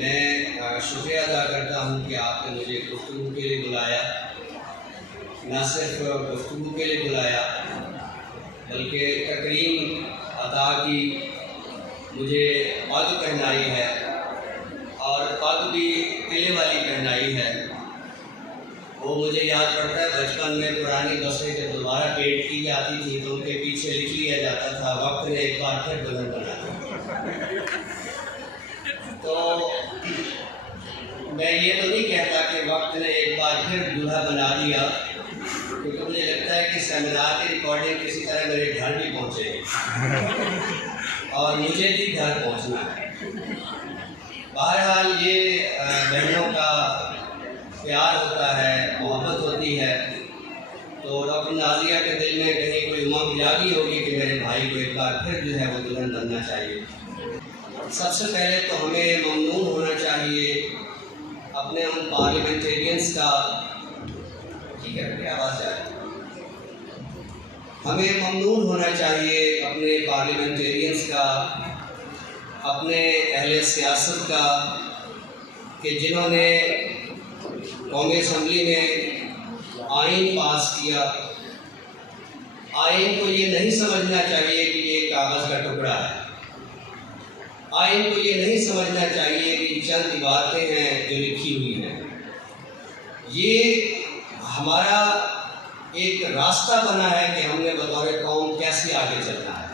میں شکریہ ادا کرتا ہوں کہ آپ نے مجھے گفتگو کے لیے بلایا، نہ صرف گفتگو کے لیے بلایا بلکہ تکریم عطا کی، مجھے پگ پہنائی ہے اور پگ بھی قلعے والی پہنائی ہے۔ وہ مجھے یاد پڑتا ہے بچپن میں پرانی بسیں جب دوبارہ پیٹ کی جاتی تھی تو ان کے پیچھے لکھ لیا جاتا تھا وقت نے ایک بار پھر دلہن بنا دی۔ تو میں یہ تو نہیں کہتا کہ وقت نے ایک بار پھر دلہا بنا دیا، کیونکہ مجھے لگتا ہے کہ سیمینار کی ریکارڈنگ کسی طرح میرے گھر بھی پہنچے گی اور مجھے بھی گھر پہنچنا ہے۔ بہرحال یہ بہنوں کا پیار ہوتا ہے، محبت ہوتی ہے، تو ڈاکٹر نازیہ کے دل میں کہیں کوئی امنگ جاگی ہوگی کہ میرے بھائی کو ایک بار پھر جو ہے وہ دلہن بننا چاہیے۔ سب سے پہلے تو ہمیں ممنون ہونا چاہیے اپنے ان پارلیمنٹیرینس کا، ٹھیک ہے کیا آواز آ رہی ہے، ہمیں ممنون ہونا چاہیے اپنے پارلیمنٹیرینس کا، اپنے اہل سیاست کا، کہ جنہوں نے قومی اسمبلی میں آئین پاس کیا۔ آئین کو یہ نہیں سمجھنا چاہیے کہ یہ کاغذ کا ٹکڑا ہے، آئین کو یہ نہیں سمجھنا چاہیے کہ چند عبارتیں ہیں جو لکھی ہوئی ہیں۔ یہ ہمارا ایک راستہ بنا ہے کہ ہم نے بطور قوم کیسے آگے چلنا ہے،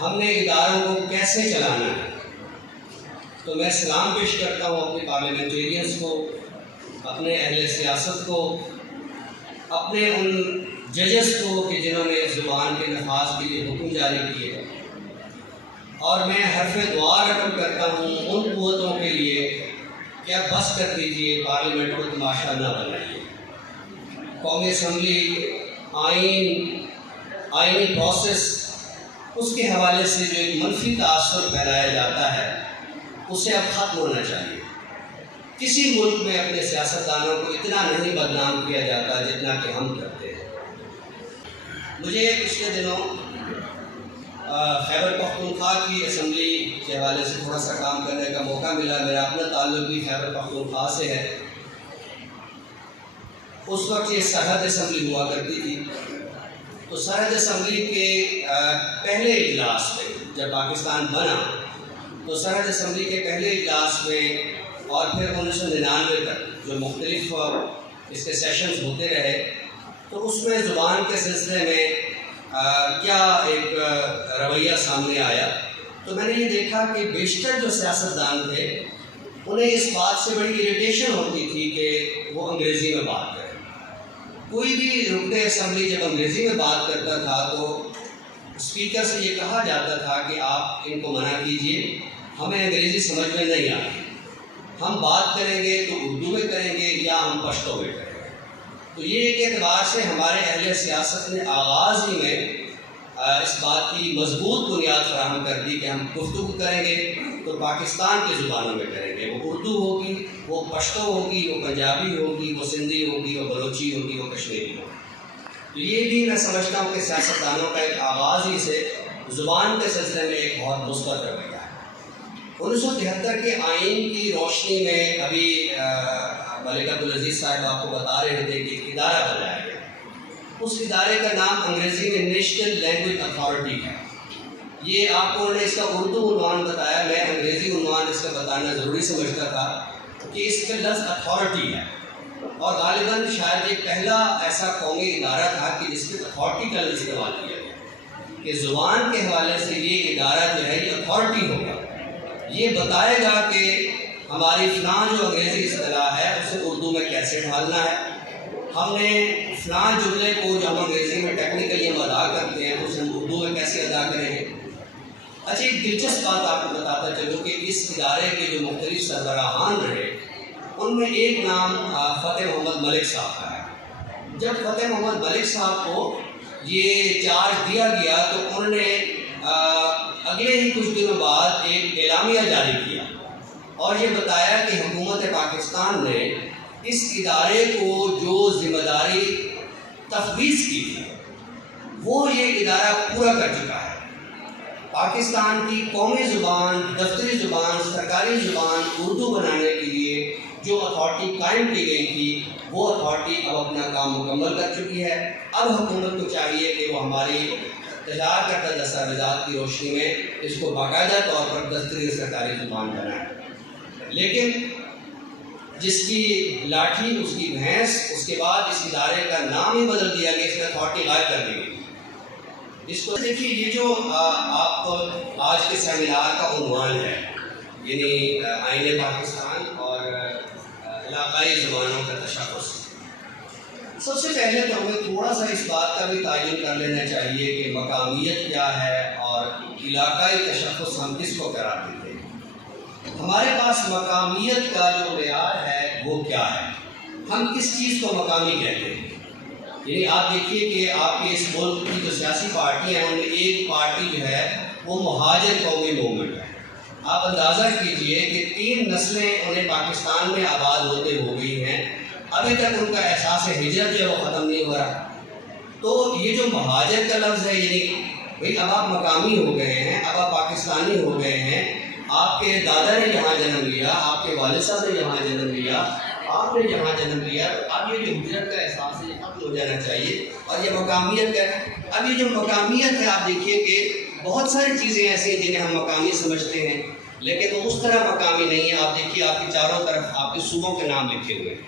ہم نے اداروں کو کیسے چلانا ہے۔ تو میں سلام پیش کرتا ہوں اپنے پارلیمنٹیرینس کو، اپنے اہل سیاست کو، اپنے ان ججز کو کہ جنہوں نے زبان کے نفاذ کے لیے حکم جاری کیے، اور میں حرف دعا رقم کرتا ہوں ان قوتوں کے لیے کہ اب بس کر دیجیے، پارلیمنٹ کو تماشا نہ بنائیے۔ قومی اسمبلی، آئینی پروسیس، اس کے حوالے سے جو ایک منفی تاثر پھیلایا جاتا ہے اسے اب ختم ہونا چاہیے۔ کسی ملک میں اپنے سیاستدانوں کو اتنا نہیں بدنام کیا جاتا جتنا کہ ہم کرتے ہیں۔ مجھے پچھلے دنوں خیبر پختونخوا کی اسمبلی کے حوالے سے تھوڑا سا کام کرنے کا موقع ملا۔ میرا اپنا تعلق بھی خیبر پختونخوا سے ہے۔ اس وقت یہ سرحد اسمبلی ہوا کرتی تھی، تو سرحد اسمبلی کے پہلے اجلاس میں جب پاکستان بنا تو سرحد اسمبلی کے پہلے اجلاس میں اور پھر 1999 تک جو مختلف اس کے سیشنز ہوتے رہے، تو اس میں زبان کے سلسلے میں کیا ایک رویہ سامنے آیا، تو میں نے یہ دیکھا کہ بیشتر جو سیاستدان تھے انہیں اس بات سے بڑی اریٹیشن ہوتی تھی کہ وہ انگریزی میں بات کریں۔ کوئی بھی رکن اسمبلی جب انگریزی میں بات کرتا تھا تو اسپیکر سے یہ کہا جاتا تھا کہ آپ ان کو منع کیجئے، ہمیں انگریزی سمجھ میں نہیں آتی، ہم بات کریں گے تو اردو میں کریں گے یا ہم پشتو میں کریں گے۔ تو یہ ایک اعتبار سے ہمارے اہل سیاست نے آغاز ہی میں اس بات کی مضبوط بنیاد فراہم کر دی کہ ہم گفتگو کریں گے تو پاکستان کی زبانوں میں کریں گے، وہ اردو ہوگی، وہ پشتو ہوگی، وہ پنجابی ہوگی، وہ سندھی ہوگی، وہ بلوچی ہوگی، وہ کشمیری ہوگی۔ تو یہ بھی میں سمجھتا ہوں کہ سیاستدانوں کا ایک آغاز ہی سے زبان کے سلسلے میں ایک بہت مثبت رویہ ہے۔ 1973 کے آئین کی روشنی میں ابھی ملک عبدالعزیز صاحب آپ کو بتا رہے تھے کہ ایک ادارہ بنایا گیا، اس ادارے کا نام انگریزی میں نیشنل لینگویج اتھارٹی ہے۔ یہ آپ کو انہوں نے اس کا اردو عنوان بتایا، میں انگریزی عنوان اس کا بتانا ضروری سمجھتا تھا کہ اس کا لفظ اتھارٹی ہے، اور غالباً شاید یہ پہلا ایسا قومی ادارہ تھا کہ جس میں اتھارٹی کا لفظ استعمال کیا گیا کہ زبان کے حوالے سے یہ ادارہ جو ہے یہ اتھارٹی ہوگا، یہ بتائے گا کہ ہماری فلاں جو انگریزی اصطلاح ہے اسے اردو میں کیسے ڈھالنا ہے، ہم نے فلاں جملے کو جو ہم انگریزی میں ٹیکنیکلی ہم ادا کرتے ہیں اسے ہم اردو میں کیسے ادا کریں گے۔ اچھا، ایک دلچسپ بات آپ کو بتاتا چلوں کہ اس ادارے کے جو مختلف سربراہان رہے ان میں ایک نام فتح محمد ملک صاحب کا ہے۔ جب فتح محمد ملک صاحب کو یہ چارج دیا گیا تو انہوں نے اگلے ہی کچھ دنوں بعد ایک اعلامیہ جاری کیا اور یہ بتایا کہ حکومت پاکستان نے اس ادارے کو جو ذمہ داری تفویض کی تھی وہ یہ ادارہ پورا کر چکا ہے۔ پاکستان کی قومی زبان، دفتری زبان، سرکاری زبان اردو بنانے کے لیے جو اتھارٹی قائم کی گئی تھی وہ اتھارٹی اب اپنا کام مکمل کر چکی ہے۔ اب حکومت کو چاہیے کہ وہ ہماری تیار کردہ دستاویزات کی روشنی میں اس کو باقاعدہ طور پر دفتری سرکاری زبان بنائے، لیکن جس کی لاٹھی اس کی بھینس، اس کے بعد اس ادارے کا نام ہی بدل دیا گیا، اس میں اتھارٹی غائب کر دی گئی۔ اس کو دیکھیے، یہ جو آپ کو آج کے سیمینار کا عنوان ہے، یعنی آئین پاکستان اور علاقائی زبانوں کا تشخص، سب سے پہلے تو ہمیں تھوڑا سا اس بات کا بھی تعین کر لینا چاہیے کہ مقامیت کیا ہے اور علاقائی تشخص ہم کس کو قرار دیتے ہیں۔ ہمارے پاس مقامیت کا جو معیار ہے وہ کیا ہے، ہم کس چیز کو مقامی کہتے ہیں؟ یعنی آپ دیکھیے کہ آپ کے اس ملک کی جو سیاسی پارٹی ہیں ان میں ایک پارٹی جو ہے وہ مہاجر قومی موومنٹ ہے۔ آپ اندازہ کیجئے کہ 3 نسلیں انہیں پاکستان میں آباد ہوتے ہو گئی ہیں، ابھی تک ان کا احساس ہجرت جو ہے وہ ختم نہیں ہو رہا۔ تو یہ جو مہاجر کا لفظ ہے، یعنی بھئی اب آپ مقامی ہو گئے ہیں، اب آپ پاکستانی ہو گئے ہیں، آپ کے دادا نے یہاں جنم لیا، آپ کے والد صاحب نے یہاں جنم لیا، آپ نے یہاں جنم لیا، تو اب یہ جو ہجرت کا احساس ہے یہ ختم ہو جانا چاہیے، اور یہ مقامیت کا ہے۔ اب یہ جو مقامیت ہے، آپ دیکھیے کہ بہت ساری چیزیں ایسی ہیں جنہیں ہم مقامی سمجھتے ہیں، لیکن وہ اس طرح مقامی نہیں ہے۔ آپ دیکھیے آپ کے چاروں طرف آپ کے صوبوں کے نام لکھے ہوئے ہیں،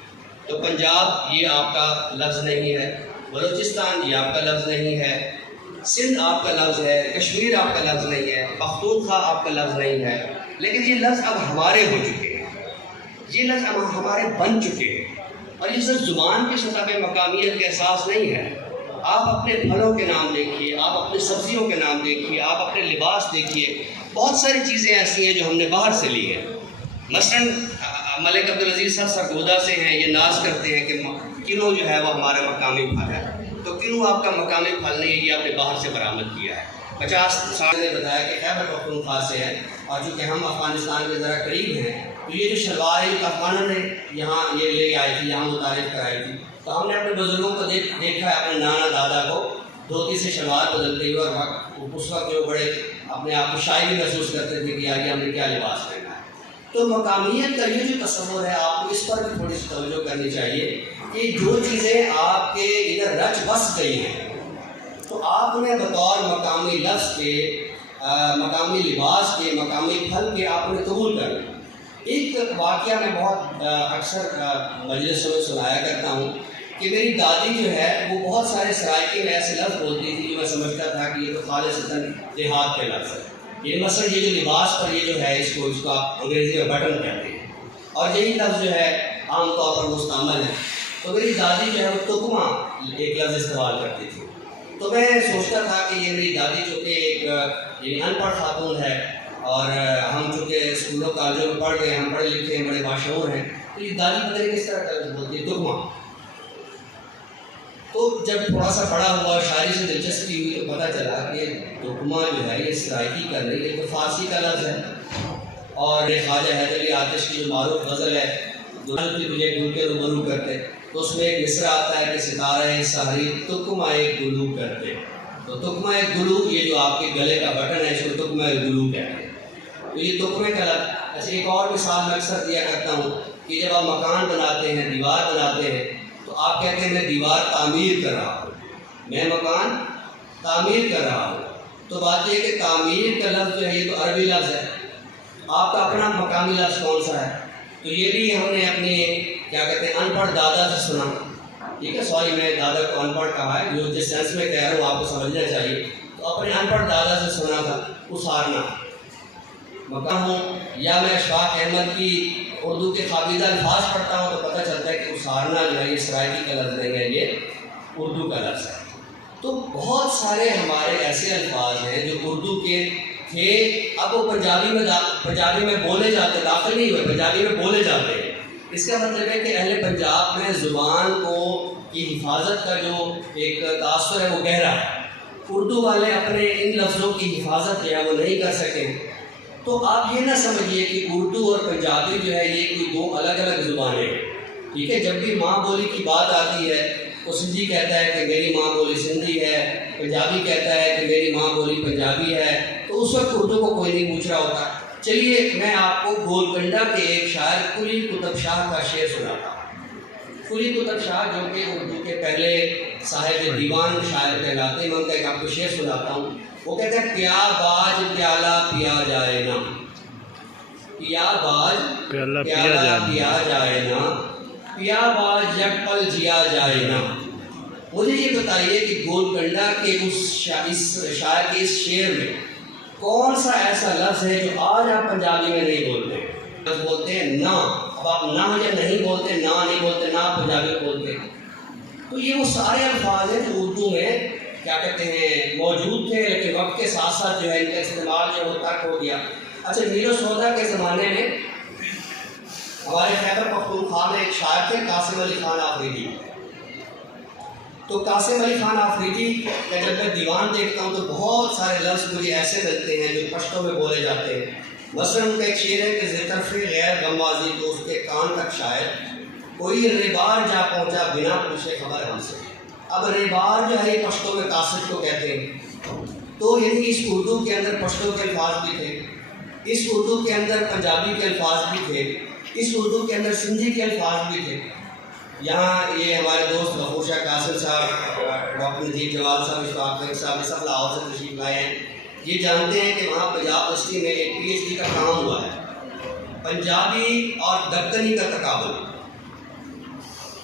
تو پنجاب یہ آپ کا لفظ نہیں ہے، بلوچستان یہ آپ کا لفظ نہیں ہے، سندھ آپ کا لفظ ہے، کشمیر آپ کا لفظ نہیں ہے، پختونخوا آپ کا لفظ نہیں ہے، لیکن یہ لفظ اب ہمارے ہو چکے ہیں، یہ لفظ اب ہمارے بن چکے ہیں، اور یہ صرف زبان کی سطح پہ مقامیت کا احساس نہیں ہے۔ آپ اپنے پھلوں کے نام دیکھیے، آپ اپنی سبزیوں کے نام دیکھیے، آپ اپنے لباس دیکھیے، بہت ساری چیزیں ایسی ہیں جو ہم نے باہر سے لی ہیں۔ مثلاً ملک عبدالعزیز صاحب سرگودا سے ہیں، یہ ناز کرتے ہیں کہ کنو جو ہے وہ ہمارا مقامی پھل ہے، تو کنو آپ کا مقامی پھل نہیں ہے، یہ آپ نے باہر سے برآمد کیا ہے۔ 50 سال نے بتایا کہ خیبر پختونخوا سے ہے، اور چونکہ ہم افغانستان کے ذرا قریب ہیں تو یہ جو شلوار ہے افغانوں نے یہاں یہ لے آئی تھی، یہاں متعارف کرائی تھی، تو ہم نے اپنے بزرگوں کو دیکھا ہے، اپنے نانا دادا کو دھوتی سے شلوار بدلتے ہوئے، اور اس وقت جو بڑے اپنے آپ کو شاعری محسوس کرتے تھے کہ آگے ہم نے کیا لباس پہنا ہے۔ تو مقامیت کا یہ جو تصور ہے، آپ کو اس پر بھی تھوڑی سی توجہ کرنی چاہیے کہ جو چیزیں آپ کے ادھر رچ بس گئی ہیں تو آپ انہیں بطور مقامی لفظ کے، مقامی لباس کے، مقامی پھل کے آپ انہیں قبول کر لیں۔ ایک واقعہ میں بہت اکثر مجلسوں میں سنایا کرتا ہوں کہ میری دادی جو ہے وہ بہت سارے سرائکی میں ایسے لفظ بولتی تھی جو میں سمجھتا تھا کہ یہ تو خالصتاً دیہات کے لفظ ہے۔ یہ مثلا یہ جو لباس پر یہ جو ہے اس کو آپ انگریزی میں بٹن کہتے ہیں، اور یہی لفظ جو ہے عام طور پر مستعمل ہے۔ تو میری دادی جو ہے وہ تکمہ ایک لفظ استعمال کرتی تھی، تو میں سوچتا تھا کہ یہ میری دادی چونکہ ایک یعنی ان پڑھ خاتون ہے، اور ہم چونکہ اسکولوں کالجوں میں پڑھ گئے، ہم پڑھے لکھے ہیں، بڑے باشعور ہیں، تو یہ دادی پتہ نہیں کس طرح کا لفظ بولتی ہے، تکمہ۔ تو جب تھوڑا سا بڑا ہوا اور شاعری سے دلچسپی ہوئی تو پتہ چلا کہ تکمہ جو ہے یہ سرائکی کا نہیں، یہ تو فارسی کا لفظ ہے۔ اور خواجہ حیدر علی آتش کی جو معروف غزل ہے دلہن کی تجھے ڈھونڈ کے روبرو کرتے، تو اس میں ایک مصرع آتا ہے کہ ستارہ سحری تکمہ ایک گلو کرتے، تو تکمہ ایک گلو، یہ جو آپ کے گلے کا بٹن ہے اس کو تکمہ ایک گلو کہتے ہیں۔ تو یہ تکمے کا لفظ۔ اچھا، ایک اور مثال میں اکثر دیا کرتا ہوں کہ جب آپ مکان بناتے ہیں، دیوار بناتے ہیں، تو آپ کہتے ہیں میں دیوار تعمیر کر رہا ہوں، میں مکان تعمیر کر رہا ہوں۔ تو بات یہ ہے کہ تعمیر کا لفظ جو ہے یہ تو عربی لفظ ہے، آپ کا اپنا مقامی لفظ کون سا ہے؟ تو یہ بھی ہم نے اپنے کیا کہتے ہیں ان پڑھ دادا سے سنا، ٹھیک ہے، سوری میں دادا کو ان پڑھ کہا ہے، جو جس سینس میں کہہ رہا ہوں آپ کو سمجھنا چاہیے، تو اپنے ان پڑھ دادا سے سنا تھا اسارنا مکان ہوں، یا میں اشفاق احمد کی اردو کے خوابیدہ الفاظ پڑھتا ہوں تو پتہ چلتا ہے کہ اسارنا جو ہے یہ سرائکی کا لفظ نہیں ہے، یہ اردو کا لفظ ہے۔ تو بہت سارے ہمارے ایسے الفاظ ہیں جو اردو کے تھے، اب وہ پنجابی میں بولے جاتے، داخل نہیں ہوئے، پنجابی میں بولے جاتے ہیں۔ اس کا مطلب ہے کہ اہل پنجاب میں زبان کی حفاظت کا جو ایک تاثر ہے وہ گہرا ہے، اردو والے اپنے ان لفظوں کی حفاظت جو ہے وہ نہیں کر سکے۔ تو آپ یہ نہ سمجھیے کہ اردو اور پنجابی جو ہے یہ کوئی دو الگ الگ زبانیں ہیں، ٹھیک ہے۔ جب بھی ماں بولی کی بات آتی ہے تو سندھی کہتا ہے کہ میری ماں بولی سندھی ہے، پنجابی کہتا ہے کہ میری ماں بولی پنجابی ہے، تو تو اس وقت اردو کو کوئی نہیں پوچھ رہا ہوتا. چلیے میں آپ کو گولکنڈہ کے ایک شاعر قلی قطب شاہ کا شعر سناتا ہوں. قلی قطب شاہ جو کہ اردو کے پہلے صاحب دیوان شاعر کہلاتے ہیں، میں ان کا ایک آپ کو شعر سناتا ہوں. وہ کہتے ہیں پیا باج پیالہ پیا جائے نا، پیا باج پیالہ پیا جائے نا، پیا باج یک پل جیا جائے نا. مجھے یہ بتائیے کہ گولکنڈہ کے اس شاعر کے اس شعر میں کون سا ایسا لفظ ہے جو آج آپ پنجابی میں نہیں بولتے ہیں؟ لفظ بولتے ہیں نا. اب آپ نہ یا نہیں بولتے، نہ نہیں بولتے، نہ پنجابی بولتے ہیں. تو یہ وہ سارے الفاظ ہیں جو اردو میں کیا کہتے ہیں موجود تھے، لیکن وقت کے ساتھ ساتھ جو ہے ان کا استعمال جو ہوتا ہو گیا. اچھا، میر و سودا کے زمانے میں ہمارے خیبر پختونخوا میں ایک شاعر تھے قاسم علی خان آفریدی. تو قاسم علی خان آفریدی کا جب میں دیوان دیکھتا ہوں تو بہت سارے لفظ مجھے ایسے ملتے ہیں جو پشتوں میں بولے جاتے ہیں. مثلاً ان کا ایک شعر ہے کہ زطرف غیر غمازی تو اس کے کان تک شاید کوئی ریبار جا پہنچا بنا پوچھے خبر ہم سے. اب ریبار جو ہے یہ پشتوں میں قاصد کو کہتے ہیں. تو یعنی اس اردو کے اندر پشتوں کے الفاظ بھی تھے، اس اردو کے اندر پنجابی کے الفاظ بھی تھے، اس اردو کے اندر سندھی کے الفاظ بھی تھے. یہاں یہ ہمارے دوست غفور شاہ قاسم صاحب، ڈاکٹر نذیر جواد صاحب، اشفاق بھائی صاحب، یہ سب لاہور سے تشریف لائے ہیں. یہ جانتے ہیں کہ وہاں پنجاب یونیورسٹی میں ایک PhD کا کام ہوا ہے، پنجابی اور دکنی کا تقابل.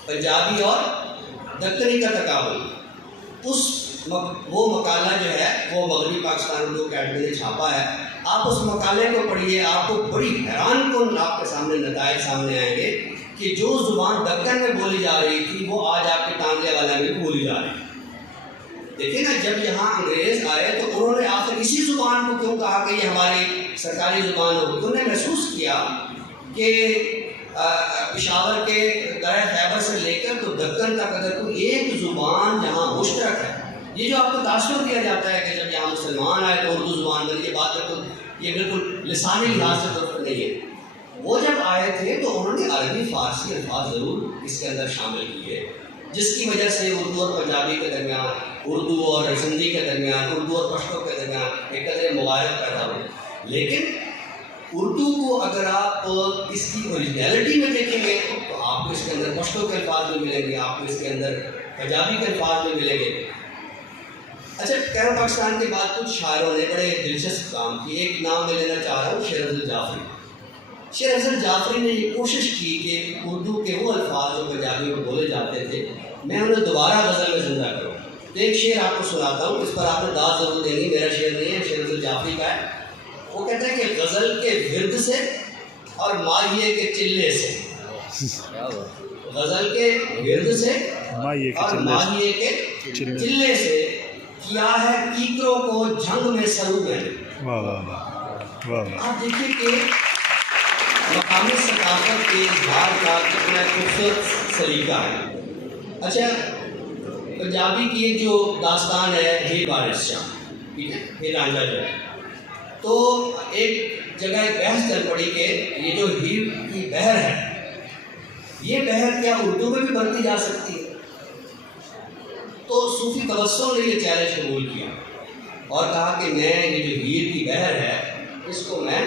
پنجابی اور دکنی کا تقابل. وہ مقالہ جو ہے وہ مغربی پاکستان اردو اکیڈمی نے چھاپا ہے. آپ اس مقالے کو پڑھیے، آپ کو بڑی حیران کن آپ کے سامنے نتائج سامنے آئیں گے کہ جو زبان دکن میں بولی جا رہی تھی وہ آج آپ کے ٹانگے والے میں بولی جا رہی ہے. دیکھیں نا، جب یہاں انگریز آئے تو انہوں نے آخر اسی زبان کو کیوں کہا کہ یہ ہماری سرکاری زبان ہوگی؟ انہوں نے محسوس کیا کہ پشاور کے درہ خیبر سے لے کر تو دکن تک اگر کوئی ایک زبان جہاں مشترک ہے، یہ جو آپ کو تاثر دیا جاتا ہے کہ جب یہاں مسلمان آئے تو اردو زبان بنی، یہ بات یہ بالکل لسانی لحاظ سے درست نہیں ہے. وہ جب آئے تھے تو انہوں نے عربی فارسی الفاظ ضرور اس کے اندر شامل کیے، جس کی وجہ سے اردو اور پنجابی کے درمیان، اردو اور سندھی کے درمیان، اردو اور پشتو کے درمیان ایک قدر مغایرت پیدا ہوئی. لیکن اردو کو اگر آپ اس کی اوریجنلٹی میں دیکھیں گے تو آپ کو اس کے اندر پشتو کے الفاظ میں ملیں گے، آپ کو اس کے اندر پنجابی کے الفاظ میں ملیں گے. اچھا، کیرو پاکستان کے بعد کچھ شاعروں نے بڑے دلچسپ کام کی. ایک نام میں لینا چاہ رہا ہوں، شیر افضل جعفری. شیر افضل جعفری نے یہ کوشش کی کہ اردو کے وہ الفاظ جو پنجابی میں بولے جاتے تھے میں انہیں دوبارہ غزل میں زندہ کروں. تو ایک شعر آپ کو سناتا ہوں، اس پر آپ نے داد ضرور دینی، میرا شعر نہیں ہے، شیر افضل جعفری کا ہے. وہ کہتے ہیں کہ غزل کے ورد سے اور ماہیے کے چلے سے، غزل کے ورد سے اور ماہیے کے چلے سے کیا ہے کیکروں کو جھنگ میں سرو میں. آپ دیکھیے کہ مقامی ثقافت کے اظہار کا کتنا خوبصورت سلیقہ ہے. اچھا، پنجابی کی ایک جو داستان ہے ہیر وارث شاہ، ٹھیک ہے، ہیر رانجھا جو ہے، تو ایک جگہ ایک بحث چل پڑی کہ یہ جو ہیر کی بہر ہے، یہ بہر کیا اردو میں بھی بنتی جا سکتی ہے؟ تو صوفی تبسم نے یہ چیلنج قبول کیا اور کہا کہ میں یہ جو ہیر کی بہر ہے اس کو میں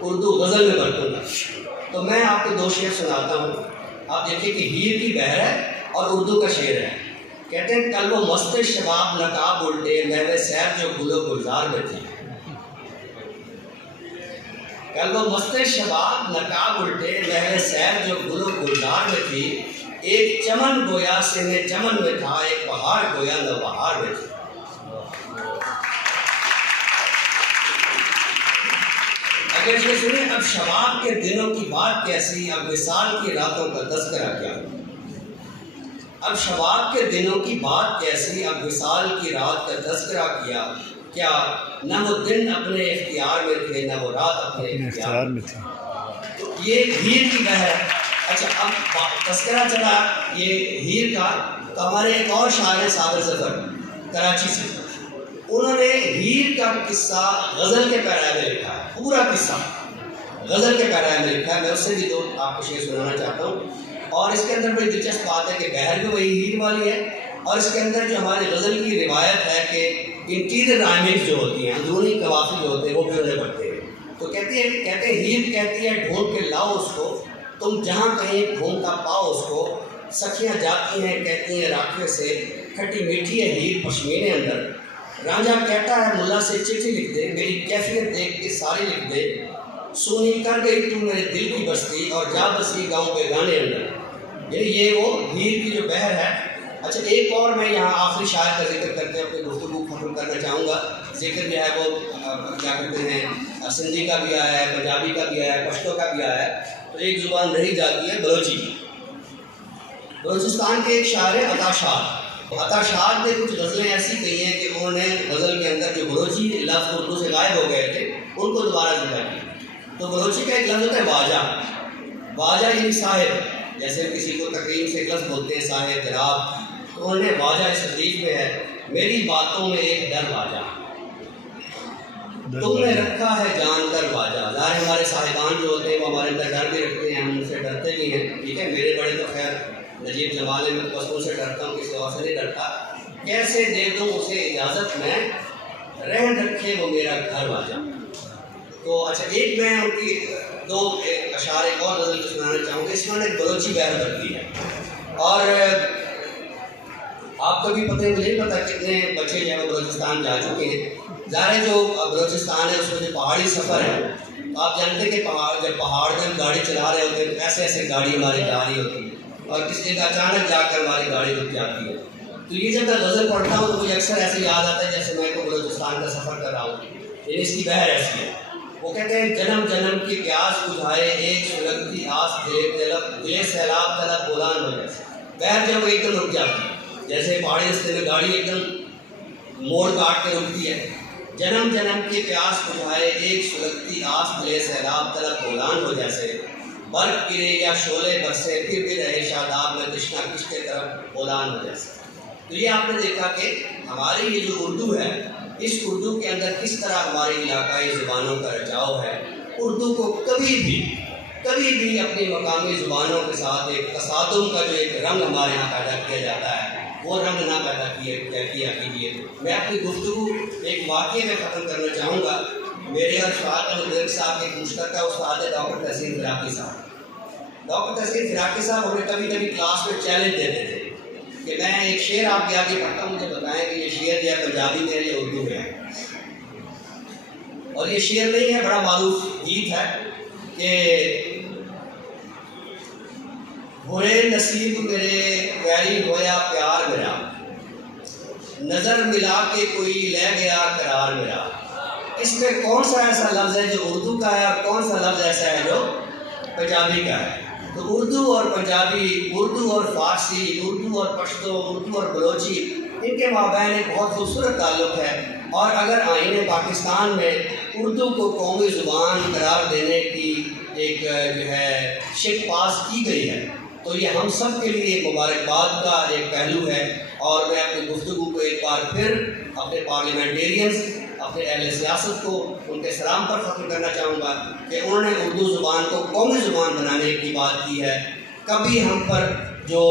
اردو غزل میں برتوں گا. تو میں آپ کو دو شعر سناتا ہوں. آپ دیکھیں کہ ہیر کی بہر ہے اور اردو کا شعر ہے. کہتے ہیں کل وہ مست شباب نقاب الٹے محو سیر جو گل و گلزار میں تھی. کل وہ مست شباب نقاب الٹے محو سیر جو گل و گلزار میں تھی. ایک چمن گویا سینے چمن میں تھا، ایک بہار گویا نہ بہار میں تھی. اگر یہ سنیں اب شباب کے دنوں کی بات کیسی، اب وصال کی راتوں کا تذکرہ کیا. اب شباب کے دنوں کی بات کیسی، اب وصال کی رات کا تذکرہ کیا نہ وہ دن اپنے اختیار میں تھے نہ وہ رات اپنے اختیار میں تھی. یہ ہیر کی بہر. اچھا، اب تذکرہ چلا یہ ہیر کا، تو ہمارے ایک اور شاعر ہیں صابر ظفر کراچی سے، انہوں نے ہیر کا قصہ غزل کے پیرائے میں لکھا ہے. پورا قصہ غزل کے پیرائے میں لکھا ہے. میں اس سے بھی دو آپ کو شعر سنانا چاہتا ہوں. اور اس کے اندر بڑی دلچسپ بات ہے کہ بہر بھی وہی ہیر والی ہے، اور اس کے اندر جو ہماری غزل کی روایت ہے کہ انٹیریئر رائمنگز جو ہوتی ہیں، اندرونی قوافی جو ہوتے ہیں وہ بھی انہیں پڑھتے ہیں. تو کہتے ہیں ہیر کہتی ہے ڈھونڈ کے لاؤ اس کو، تم جہاں کہیں ڈھونڈتا پاؤ اس کو. سکھیاں جاتی ہیں کہتی ہیں راکھوے سے، کھٹی میٹھی ہے ہیر پشمینے اندر. رانجھا کہتا ہے ملا سے چٹھی لکھ دے، میری کیفیت دیکھ کے ساری لکھ دے. سونی کر گئی تو میرے دل کی بستی، اور جا بسی گاؤں بیگانے اندر. یعنی یہ وہ ہیر کی جو بحر ہے. اچھا ایک اور میں یہاں آخری شاعر کا ذکر کرتے اپنی گفتگو ختم کرنا چاہوں گا. ذکر جو ہے وہ کیا کہتے ہیں سندھی کا بھی آیا ہے، پنجابی کا بھی آیا ہے، پشتو کا بھی آیا ہے. تو ایک زبان رہ جاتی ہے بلوچی. بلوچستان کے ایک شاعر ہیں عطا شاد. عطا شاد نے کچھ غزلیں ایسی کہی ہیں کہ انہوں نے غزل کے اندر جو بلوچی لفظ اردو سے غائب ہو گئے تھے ان کو دوبارہ ذکر کیا. تو بلوچی کا ایک لفظ ہوتا ہے واجہ. واجہ یعنی صاحب، جیسے کسی کو تقریم سے ایک لفظ بولتے ہیں صاحب، جناب. تو انہوں نے واجہ اس حدیث میں ہے، میری باتوں میں ایک ڈر واجہ، تم نے رکھا ہے جان کر واجہ. ظاہر ہمارے صاحبان جو ہوتے ہیں وہ ہمارے اندر ڈر بھی رکھتے ہیں، ہم ان سے ڈرتے بھی ہیں. ٹھیک ہے، میرے بڑے تو خیر نجیب جمال میں بس ان سے ڈرتا ہوں، کسی اور سے نہیں ڈرتا. کیسے دے دوں اسے اجازت میں، رہن رکھے وہ میرا گھر واجہ. تو اچھا ایک میں ان کی دو اشعار ایک اور غزل کو سنانا چاہوں گا. اس میں نے بلوچی بحر کرتی ہے. اور آپ کو بھی پتہ ہے، مجھے نہیں پتا کتنے بچے جو ہے وہ بلوچستان جا چکے ہیں. ظاہر جو بلوچستان ہے اس میں جو پہاڑی سفر ہے، آپ جانتے ہیں کہ جب پہاڑ میں ہم گاڑی چلا رہے ہوتے ہیں تو ایسے ایسے گاڑی ہماری جا رہی ہوتی ہے اور کسی جگہ اچانک جا کر ہماری گاڑی رک جاتی ہے. تو یہ جب میں غزل پڑھتا ہوں تو مجھے اکثر ایسے یاد آتا ہے جیسے میں کو بلوچستان کا سفر کر رہا ہوں. یعنی اس کی بحر ایسی ہے. وہ کہتے ہیں جنم جنم کی پیاس بجھائے ایک سلگتی آس دلے سیلاب طلب بولان ہو. جیسے بحر جب وہ ایک دم رک جاتی ہے، جیسے پہاڑی رستے میں گاڑی ایک دم موڑ کاٹ کے رکتی ہے. جنم جنم کی پیاس بجھائے ایک سلگتی آس دلے سیلاب طلب بولان ہو. جیسے برف گرے یا شعلے برسے پھر بھی رہے شاداب میں تشنا کش کے طرف بولان ہو. جیسے تو یہ آپ نے دیکھا کہ ہماری یہ جو اردو ہے، اس اردو کے اندر کس طرح ہماری علاقائی زبانوں کا رچاؤ ہے. اردو کو کبھی بھی اپنی مقامی زبانوں کے ساتھ ایک تصادم کا جو ایک رنگ ہمارے یہاں پیدا کیا جاتا ہے وہ رنگ نہ پیدا کیا کیجیے. میں اپنی گفتگو ایک واقعے میں ختم کرنا چاہوں گا. میرے اور شفاعت المدرک صاحب کے ایک مشترکہ استاد ہے ڈاکٹر تحسین فراقی صاحب. ڈاکٹر تحسین فراقی صاحب ہمیں کبھی کبھی کلاس میں چیلنج دیتے تھے کہ میں ایک شعر آپ کے آگے پڑھتا ہوں، مجھے بتائیں کہ یہ شعر جو ہے پنجابی میں یا اردو میں ہے. اور یہ شعر نہیں ہے، بڑا معروف گیت ہے کہ برے نصیب میرے پیاری ہویا پیار میرا، نظر ملا کے کوئی لے گیا قرار میرا. اس میں کون سا ایسا لفظ ہے جو اردو کا ہے اور کون سا لفظ ایسا ہے جو پنجابی کا ہے؟ تو اردو اور پنجابی، اردو اور فارسی، اردو اور پشتو، اردو اور بلوچی، ان کے مابین ایک بہت خوبصورت تعلق ہے. اور اگر آئین پاکستان میں اردو کو قومی زبان قرار دینے کی ایک جو ہے شک پاس کی گئی ہے تو یہ ہم سب کے لیے مبارکباد کا ایک پہلو ہے. اور میں اپنی گفتگو کو ایک بار پھر اپنے پارلیمنٹیرینز، اپنے اہل سیاست کو ان کے سلام پر ختم کرنا چاہوں گا کہ انہوں نے اردو زبان کو قومی زبان بنانے کی بات کی ہے. کبھی ہم پر جو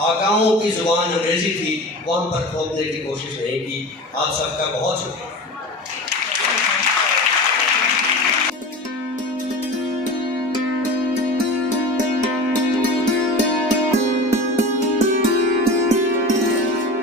آقاؤں کی زبان انگریزی تھی وہ ہم پر تھوپنے کی کوشش نہیں کی. آپ سب کا بہت شکریہ.